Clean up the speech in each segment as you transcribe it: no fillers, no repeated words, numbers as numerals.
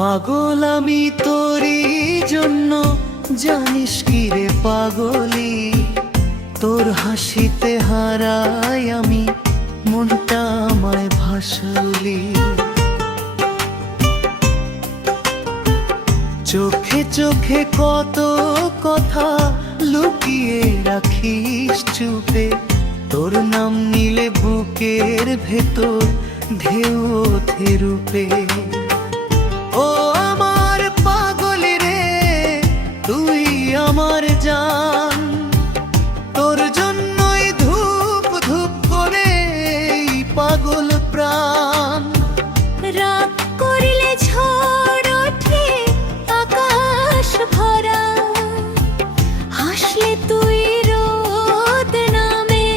পাগল আমি তোরই জন্য, জানিস কি রে পাগলি, তোর হাসিতে হারাই আমি মনটা আমায় ভাসালি। চোখে চোখে কত কথা লুকিয়ে রাখিস চুপে, তোর নাম নিলে বুকের ভেতর ঢেউ ওঠে রূপে। ও আমার পাগলি রে, তুই আমার জান, তোর জন্যই ধূপ ধূপ করে এই পাগল প্রাণ। রাত করিলে ঝড় ওঠে আকাশ ভরা, হাসলে তুই রোদ নামে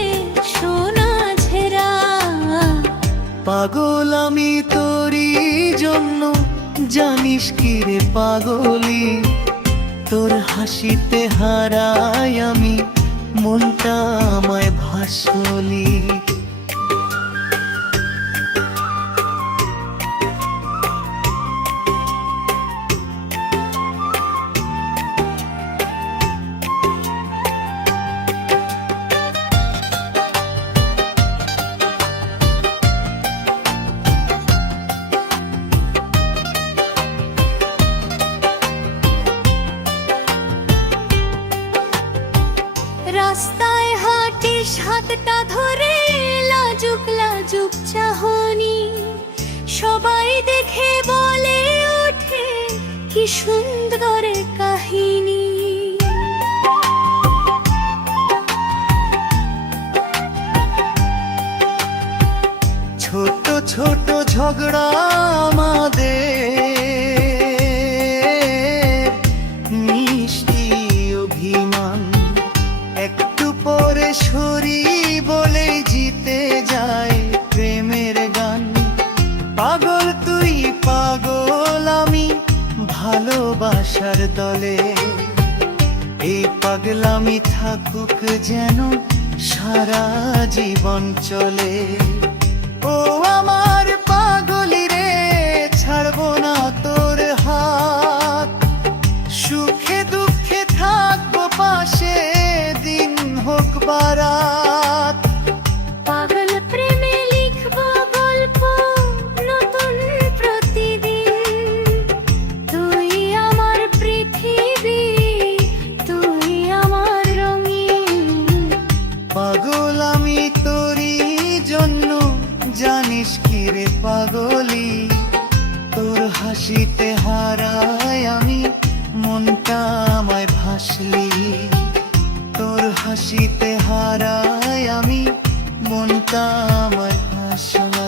সোনা ঝেরা। পাগল আমি তোরই জন্য, জানিস কি রে পাগলি, তোর হাসিতে হারাই আমি মনটা আমায় ভাসলি। রাস্তায় হাঁটিস হাতটা ধরে, লাজুক লাজুক চাহনি, সবাই দেখে বলে ওঠে কি সুন্দর কাহিনী। ছোট ছোট ঝগড়া আমাদের, মিষ্টি অভিমান, একটু পরে সরি বলে জিতে যায় প্রেমের গান। পাগল তুই পাগল আমি ভালোবাসার দলে, এই পাগলামি থাকুক যেন সারা জীবন চলে। ও আমার পাগলি রে, ছাড়বো না তোর হাত, সুখে দুঃখে থাকবো পাশে, দিন হোক বারাত। পাগল প্রেমে লিখবো গল্প নতুন প্রতিদিন, তুই আমার পৃথিবী, তুই আমার রঙিন। পাগল আমি তোরই জন্য, জানিস কি রে পাগলি, তোর হাসিতে হারাই আমি মনটা আমায় ভাসলি। তোর হাসিতে হারাই আমি মনটা আমায় ভাসলি।